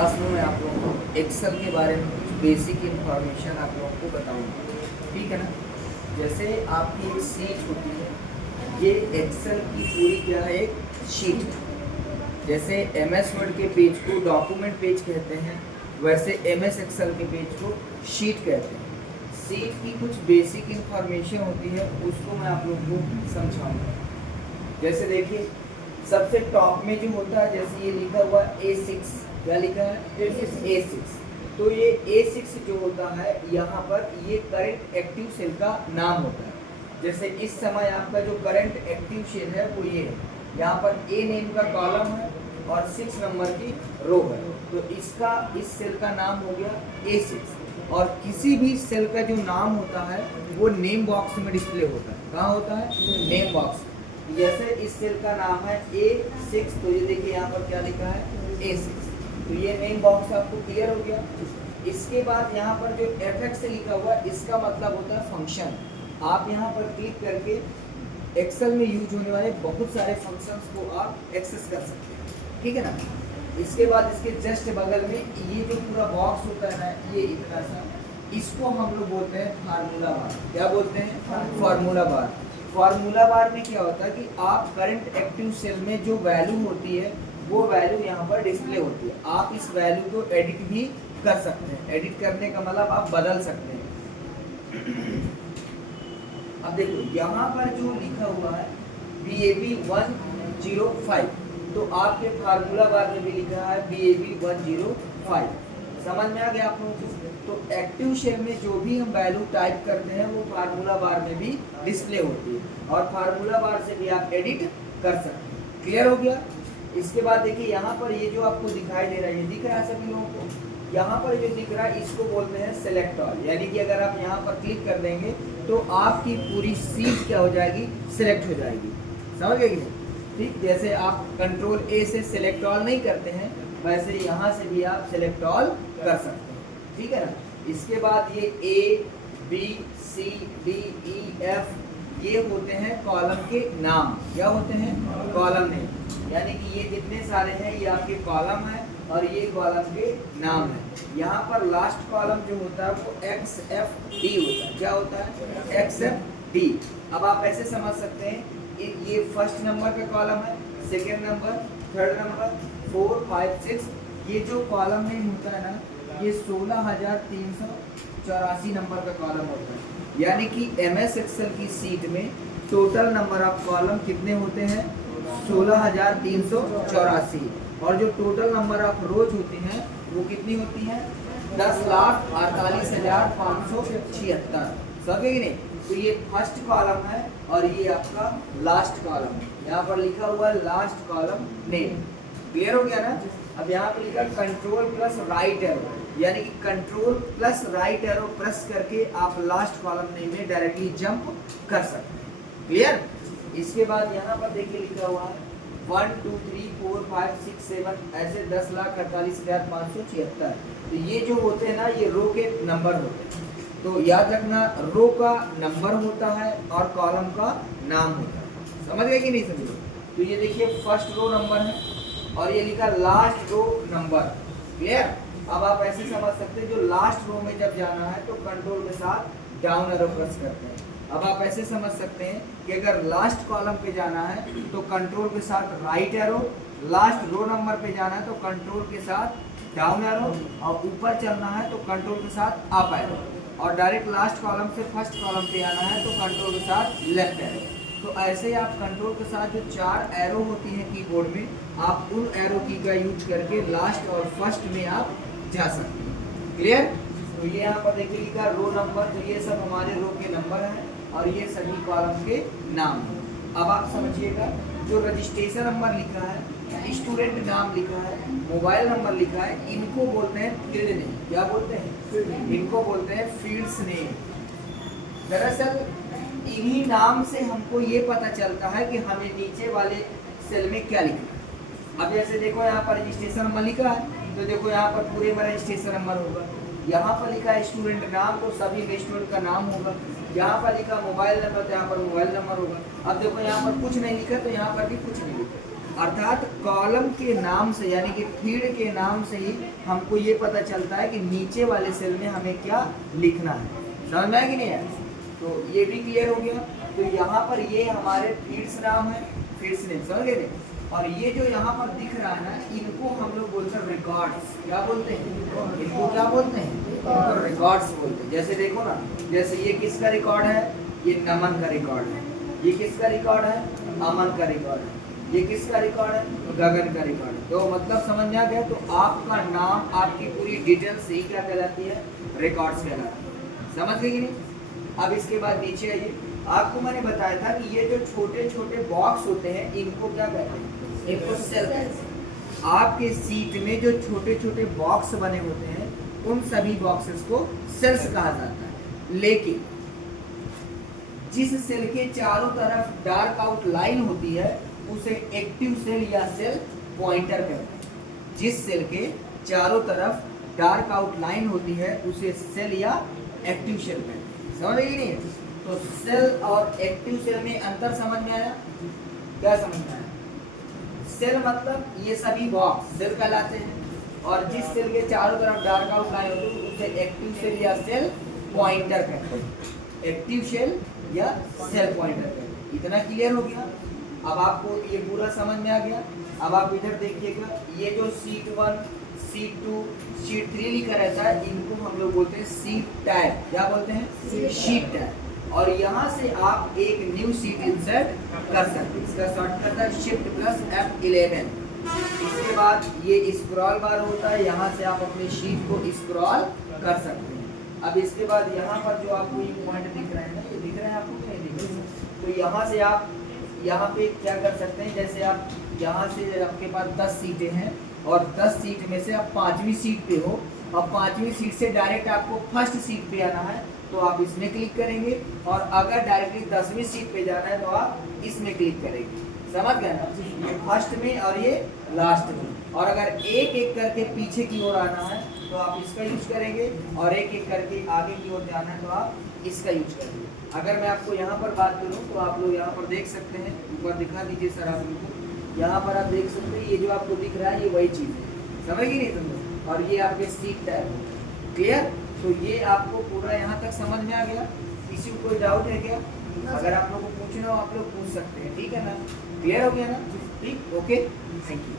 Class में मैं आप लोगों को एक्सेल के बारे में कुछ बेसिक इन्फॉर्मेशन आप लोगों को बताऊंगा, ठीक है ना। जैसे आपकी एक शीट होती है, ये एक्सेल की पूरी क्या है, एक शीट है। जैसे एमएस वर्ड के पेज को डॉक्यूमेंट पेज कहते हैं, वैसे एमएस एक्सेल के पेज को शीट कहते हैं। शीट की कुछ बेसिक इन्फॉर्मेशन होती है, उसको मैं आप लोगों को समझाऊंगा। जैसे देखिए, सबसे टॉप में जो होता है, जैसे ये लिखा हुआ A6, क्या लिखा है, A6। तो ये A6 जो होता है, यहाँ पर ये करंट एक्टिव सेल का नाम होता है। जैसे इस समय आपका जो करंट एक्टिव सेल है वो ये है, यहाँ पर A नेम का कॉलम है और 6 नंबर की रो है, तो इसका इस सेल का नाम हो गया A6। और किसी भी सेल का जो नाम होता है वो नेम बॉक्स में डिस्प्ले होता है। कहाँ होता है, नेम बॉक्स। जैसे इस सेल का नाम है A6, तो ये देखिए यहाँ पर क्या लिखा है, A6। तो ये नेम बॉक्स आपको क्लियर हो गया। इसके बाद यहाँ पर जो FX से लिखा हुआ है, इसका मतलब होता है फंक्शन। आप यहाँ पर क्लिक करके एक्सेल में यूज होने वाले बहुत सारे फंक्शंस को आप एक्सेस कर सकते हैं, ठीक है ना। इसके बाद इसके जस्ट बगल में ये जो पूरा बॉक्स होता है ना, ये इतना सा, इसको हम लोग बोलते हैं फार्मूला बार। क्या बोलते हैं, फार्मूला बार। फार्मूला बार में क्या होता है कि आप करंट एक्टिव सेल में जो वैल्यू होती है वो वैल्यू यहाँ पर डिस्प्ले होती है। आप इस वैल्यू को एडिट भी कर सकते हैं। एडिट करने का मतलब आप बदल सकते हैं। अब देखो यहाँ पर जो लिखा हुआ है BAB 105, तो आपके फार्मूला बार में भी लिखा है BAB 105। समझ में आ गया आप लोगों को। तो एक्टिव शेल में जो भी हम वैल्यू टाइप करते हैं वो फार्मूला बार में भी डिस्प्ले होती है, और फार्मूला बार से भी आप एडिट कर सकते हैं। क्लियर हो गया। इसके बाद देखिए यहाँ पर ये जो आपको दिखाई दे रहा है, ये दिख रहा है सभी लोगों को। यहाँ पर जो दिख रहा है इसको बोलते हैं सेलेक्ट ऑल, यानी कि अगर आप यहाँ पर क्लिक कर देंगे तो आपकी पूरी शीट क्या हो जाएगी, सिलेक्ट हो जाएगी। समझ गए कि नहीं? ठीक, जैसे आप कंट्रोल A से सेलेक्ट ऑल नहीं करते हैं, वैसे यहाँ से भी आप सेलेक्ट ऑल कर सकते हैं, ठीक है ना। इसके बाद ये A B C D E F ये होते हैं कॉलम के नाम। क्या होते हैं, कॉलम नेम, यानी कि ये जितने सारे हैं ये आपके कॉलम है और ये कॉलम के नाम है। यहाँ पर लास्ट कॉलम जो होता है वो XFD होता है। क्या होता है, XFD। अब आप ऐसे समझ सकते हैं, ये फर्स्ट नंबर का कॉलम है, सेकेंड नंबर, थर्ड नंबर, 4 5 6। ये जो कॉलम नेम होता है ना, ये 16,384 नंबर का कॉलम होता है। यानी कि MS एक्सेल की सीट में टोटल नंबर ऑफ कॉलम कितने होते हैं, 16,384। और जो टोटल नंबर ऑफ रोज होती हैं वो कितनी होती हैं, 10,48,576। समझे कि नहीं। तो ये फर्स्ट कॉलम है और ये आपका लास्ट कॉलम है। यहाँ पर लिखा हुआ है लास्ट कॉलम नेम। क्लियर हो गया ना। अब यहाँ पे लिखा कंट्रोल प्लस राइट एरो, यानी कि control plus right arrow press करके आप लास्ट कॉलम नेम में डायरेक्टली जंप कर सकते हैं। क्लियर। इसके बाद यहाँ पर देखिए लिखा हुआ है 1 2 3 4 5 6 7, ऐसे 10,48,576। तो ये जो होते हैं ना, ये रो के नंबर होते हैं। तो याद रखना, रो का नंबर होता है और कॉलम का नाम होता है। समझ गए कि नहीं समझे। तो ये देखिए फर्स्ट रो नंबर है और ये लिखा लास्ट रो नंबर। क्लियर। अब आप ऐसे समझ सकते हैं, जो लास्ट रो में जब जाना है तो कंट्रोल के साथ डाउन एरो प्रेस करते हैं। अब आप ऐसे समझ सकते हैं कि अगर लास्ट कॉलम पे जाना है तो कंट्रोल के साथ right arrow, last row number पे जाना है तो कंट्रोल के साथ डाउन एरो, और ऊपर चलना है तो कंट्रोल के साथ अप एरो, और डायरेक्ट लास्ट कॉलम से फर्स्ट कॉलम पे आना है तो कंट्रोल के साथ लेफ्ट एरो। तो ऐसे ही आप कंट्रोल के साथ जो 4 एरो होती हैं कीबोर्ड में, आप उन एरो की का यूज करके लास्ट और फर्स्ट में आप जा सकते हैं। क्लियर। तो ये यहाँ पर देखिए लिखा रो नंबर, तो ये सब हमारे रो के नंबर हैं और ये सभी कॉलम के नाम हैं। अब आप समझिएगा, जो रजिस्ट्रेशन नंबर लिखा है, स्टूडेंट नाम लिखा है, मोबाइल नंबर लिखा है, इनको बोलते हैं फील्ड नेम। क्या बोलते हैं, इनको बोलते हैं फील्ड्स नेम। दरअसल इन्हीं नाम से हमको ये पता चलता है कि हमें नीचे वाले सेल में क्या लिखना है। अब जैसे देखो यहाँ पर रजिस्ट्रेशन नंबर लिखा है, तो देखो यहाँ पर पूरे में रजिस्ट्रेशन नंबर होगा। यहाँ पर लिखा है स्टूडेंट नाम, तो सभी में स्टूडेंट का नाम होगा। यहाँ पर लिखा मोबाइल नंबर, तो यहाँ पर मोबाइल नंबर होगा। अब देखो यहाँ पर कुछ नहीं लिखा तो यहाँ पर भी कुछ नहीं लिखा। अर्थात कॉलम के नाम से यानी कि फील्ड के नाम से ही हमको ये पता चलता है कि नीचे वाले सेल में हमें क्या लिखना है। समझ में आया कि नहीं है? तो ये भी क्लियर हो गया। तो यहाँ पर ये हमारे फील्ड्स नाम है, फील्ड्स नेम, समझ गए? और ये जो यहाँ पर दिख रहा है ना, इनको हम लोग बोलते हैं रिकॉर्ड्स। क्या बोलते हैं इनको? क्या बोलते हैं? इनको रिकॉर्ड्स बोलते हैं। जैसे देखो ना, जैसे ये किसका रिकॉर्ड है? ये नमन का रिकॉर्ड है। ये किसका रिकॉर्ड है? अमन का रिकॉर्ड है। ये किसका रिकॉर्ड है? गगन का रिकॉर्ड है। तो मतलब समझ में आ गया? तो आपका नाम, आपकी पूरी डिटेल्स ही क्या कहलाती है? रिकॉर्ड्स कहलाती है। समझ गए कि नहीं? अब इसके बाद नीचे आइए। आपको मैंने बताया था कि ये जो छोटे छोटे बॉक्स होते हैं इनको क्या कहते हैं? इनको सेल कहते हैं। आपके सीट में जो छोटे छोटे बॉक्स बने होते हैं उन सभी बॉक्सेस को सेल्स कहा जाता है। लेकिन जिस सेल के चारों तरफ डार्क आउट लाइन होती है उसे एक्टिव सेल या सेल पॉइंटर कहते हैं। जिस सेल के चारों तरफ डार्क आउट लाइन होती है उसे सेल या एक्टिव सेल कहते हैं। समझ गए कि नहीं? तो सेल और एक्टिव सेल में अंतर समझ में आया? क्या समझ में आया? सेल मतलब ये सभी बॉक्स सेल कहलाते हैं, और जिस सेल के चारों तरफ डार्क आउट लाइन होती है उसे एक्टिव सेल या सेल पॉइंटर कहते हैं। एक्टिव सेल या सेल पॉइंटर कहते हैं। इतना क्लियर हो गया? अब आपको ये पूरा समझ में आ गया। अब आप इधर देखिएगा, ये जो शीट 1, शीट 2, शीट 3 लिखा रहता है इनको हम लोग बोलते हैं शीट टैब। क्या बोलते हैं? Sheet tab. और यहाँ से आप एक न्यू शीट इंसर्ट कर सकते हैं। इसका शॉर्टकट है शिफ्ट प्लस F11। इसके बाद ये स्क्रॉल बार होता है, यहाँ से आप अपनी शीट को स्क्रॉल कर सकते हैं। अब इसके बाद यहाँ पर जो आपको ये पॉइंट दिख रहे हैं ना, ये दिख रहे हैं आपको कि नहीं दिख रहे? तो यहाँ से आप यहाँ पे क्या कर सकते हैं, जैसे आप यहाँ से आपके पास 10 सीटें हैं और 10 सीट में से आप 5वीं सीट पे हो और 5वीं सीट से डायरेक्ट आपको फर्स्ट सीट पे आना है तो आप इसमें क्लिक करेंगे, और अगर डायरेक्टली 10वीं सीट पे जाना है तो आप इसमें क्लिक करेंगे। समझ गए ना? ये फर्स्ट में और ये लास्ट में। और अगर एक एक करके पीछे की ओर आना है तो आप इसका यूज करेंगे, और एक एक करके आगे की ओर जाना है तो आप इसका यूज करेंगे। अगर मैं आपको यहाँ पर बात करूँ तो आप लोग यहाँ पर देख सकते हैं, ऊपर दिखा दीजिए सर आप लोग को। यहाँ पर आप देख सकते हैं ये जो आपको दिख रहा है ये वही चीज़ है। समझ गई नहीं तुम लोग? और ये आपके सीट टैब है। क्लियर? तो ये आपको पूरा यहाँ तक समझ में आ गया? किसी को कोई डाउट है क्या? अगर आप लोग को पूछना हो आप लोग पूछ सकते हैं। ठीक है ना? क्लियर हो गया ना? ठीक, ओके, थैंक यू।